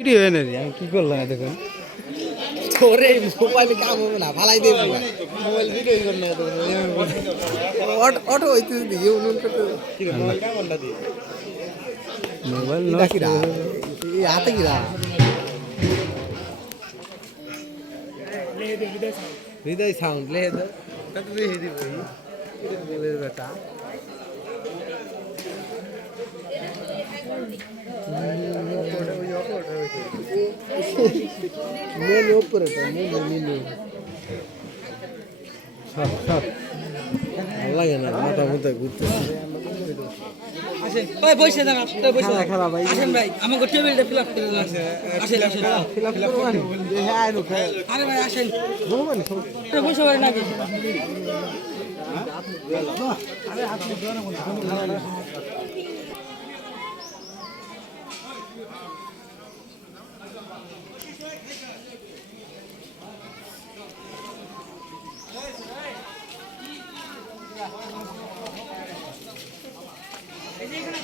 video এনে দিই আমি কি করলাম দেখুন তোরে মোবাইল কাম হবে না ফালাই দেব মোবাইল ভিডিও কর না অটো হইতে দিয়ে উনুন করতে ঠিক আছে মোবাইল কামটা দি মোবাইল এটা কি রা এই হাতে কি রা হৃদয় সাউন্ড লে দে কত দে হেদি ভাই এটা বলে বেটা মেন উপরে তো মেন সব সব ভালো লাগে না মাথা মধ্যে ঘুরতেছে আসেন ভাই বসে যান আপনি বসে খেলা খেলা ভাই আসেন ভাই আমাকে টেবিলটা ফিল আপ করে দেন আসেন আসেন ফিল আপ করবানি হ্যাঁ আইনো আরে ভাই আসেন ঘুমানি বসে পড়েন আগে এই যে এখানে